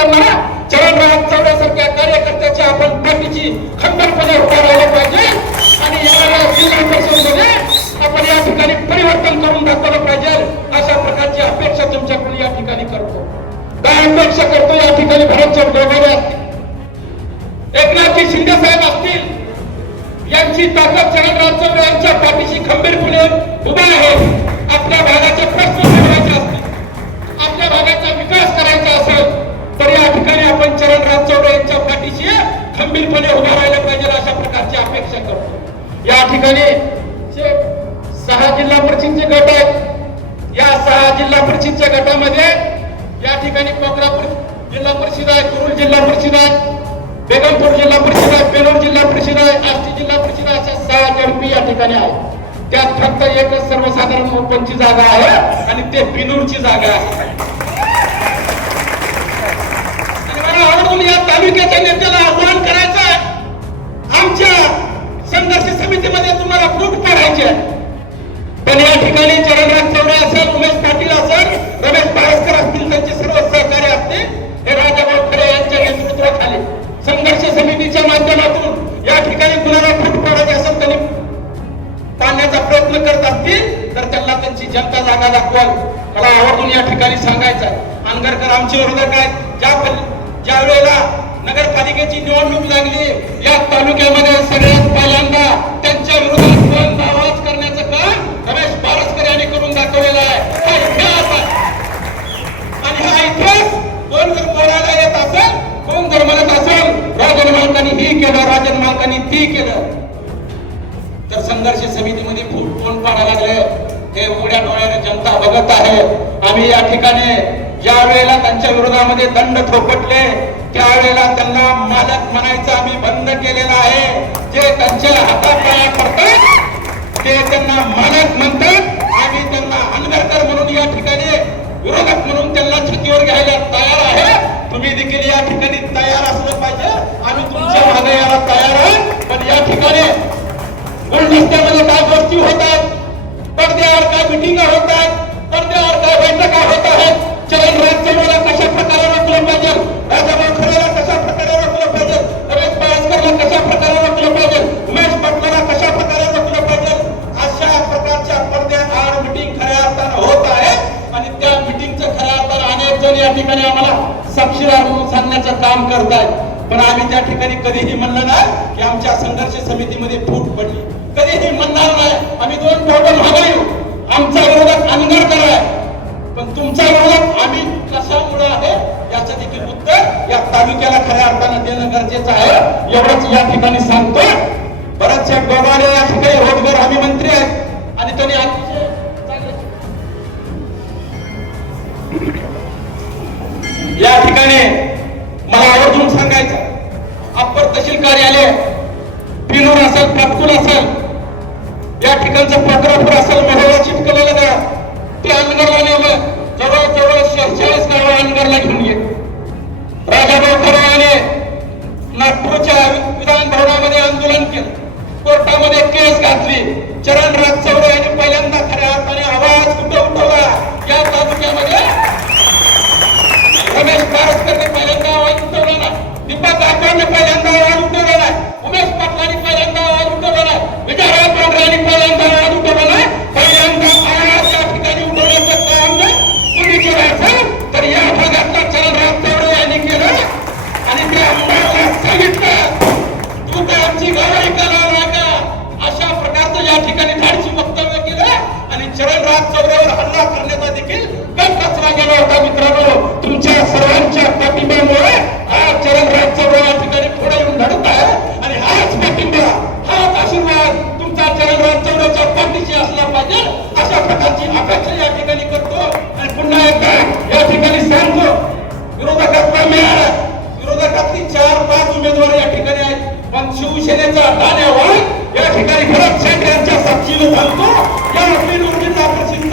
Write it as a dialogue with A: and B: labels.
A: चरणराज चौऱ्यासारख्या आपण पाठीची खंबीरपणे उभा राहिला पाहिजे. आणि जिल्हा आपण या ठिकाणी परिवर्तन करून दाखवलं पाहिजे अशा प्रकारची अपेक्षा तुमच्याकडून या ठिकाणी करतो. काय अपेक्षा करतो या ठिकाणी भरतच्या दोघांनी असतील? एकनाथजी शिंदे साहेब असतील? यांची ताकद चरणराज चौरे यांच्या पाठीशी खंबीरपणे उभा आहे. आपल्या या ठिकाणी सहा जिल्हा परिषदचे गट आहेत. या सहा जिल्हा परिषदच्या गटामध्ये या ठिकाणी कोकरापूर जिल्हा परिषद आहे कुरुल जिल्हा परिषद आहे बेगमपूर जिल्हा परिषद आहे बेलोर जिल्हा परिषद आहे आष्टी जिल्हा परिषद अशा सहा जडपी या ठिकाणी आहे त्यात फक्त एकच सर्वसाधारण ओपनची जागा आहे आणि ते बिनूरची जागा आहे. मला आवडून या तालुक्याच्या नेत्याला समितीमध्ये तुम्हाला फूट पाडायची आहे पण या ठिकाणी चरणराज चौरे असेल उमेश पाटील असेल रमेश पारसकर असतील त्यांचे सर्व सहकार्य असतील हे राजाभाऊ खरे यांच्या नेतृत्वाखाली संघर्ष समितीच्या माध्यमातून या ठिकाणी कुणाला फूट पाडायची असेल त्यांनी पाडण्याचा प्रयत्न करत असतील तर त्यांना त्यांची जनता जागा दाखवाल. मला आवर्जून या ठिकाणी सांगायचं आहे. अनगरकर आमचे विरोधक आहेत. ज्या ज्या वेळेला नगरपालिकेची निवडणूक लागली या तालुक्यामध्ये सगळ्यात पहिल्यांदा कोण जर येत राजन ही केलं राजन केलं तर संघर्ष समितीमध्ये फूट कोण पाडायला लागले हे उघड्या डोळ्याने जनता बघत आहे आम्ही या ठिकाणी ज्या वेळेला त्यांच्या विरोधामध्ये दंड थोपटले त्यावेळेला त्यांना मालक म्हणायचं आम्ही बंद केलेला छातीवर घ्यायला तयार आहे. तुम्ही देखील या ठिकाणी तयार असलं पाहिजे. आम्ही तुमच्या मागे यायला तयार आहे पण या ठिकाणी त्या ठिकाणी आम्हाला साक्षीदार म्हणून सांगण्याचं काम करतायत. पण आम्ही त्या ठिकाणी कधीही म्हणलं नाही की आमच्या संघर्ष समितीमध्ये फूट पडली. कधीही म्हणणार नाही. आम्ही दोन टोटल मागायू आमचा विरोधात अनगरकर कराय पण तुमचा विरोधात आम्ही कशामुळे आहे? याचं देखील उत्तर या तालुक्याला खऱ्या अर्थानं देणं गरजेचं आहे. एवढंच या ठिकाणी सांगतो बऱ्याचशा गव्हाणे या ठिकाणी मिळालं. विरोधकातली चार पाच उमेदवार या ठिकाणी आहेत. पण शिवसेनेचा दाण्यावर या ठिकाणी भरत शेठ यांच्या साक्षीने सांगतो या आपली जिल्हा परिषद